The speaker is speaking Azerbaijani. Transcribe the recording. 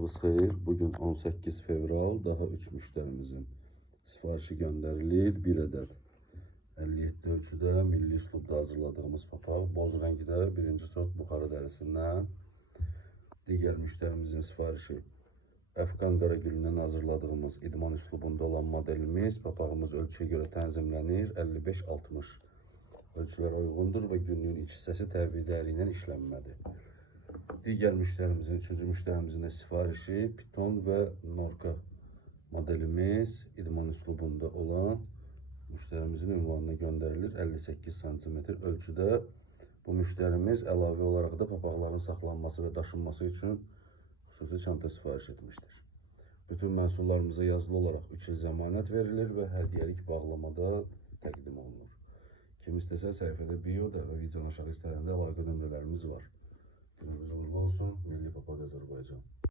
Vaxtınız xeyir. Bugün 18 fevral. Daha 3 müştərimizin sifarişi göndərilir. 1 ədəd 57 ölçüdə milli üslubda hazırladığımız papaq. Boz rəngdə 1-ci sort buxarı dərisindən. Digər müştərimizin sifarişi Əfqan qaragülündən hazırladığımız idman üslubunda olan modelimiz. Papağımız ölçüyə görə tənzimlənir. 55-60 ölçülər uyğundur və günlüyün iç hissəsi təbii dəri ilə işlənmədir. Digər müştərimizin, üçüncü müştərimizin də sifarişi Piton və Norka modelimiz idman üslubunda olan müştərimizin ünvanına göndərilir 58 cm ölçüdə. Bu müştərimiz əlavə olaraq da papaqların saxlanması və daşınması üçün xüsusi çanta sifariş etmişdir. Bütün məhsullarımıza yazılı olaraq 3 il zəmanət verilir və hədiyyəlik bağlamada təqdim olunur. Kim istəsə səhifədə bioda və videonun aşağı hissələrində əlaqə nömrələrimiz var. Günümüz uğurlu olsun. Milli Papaq Azərbaycan.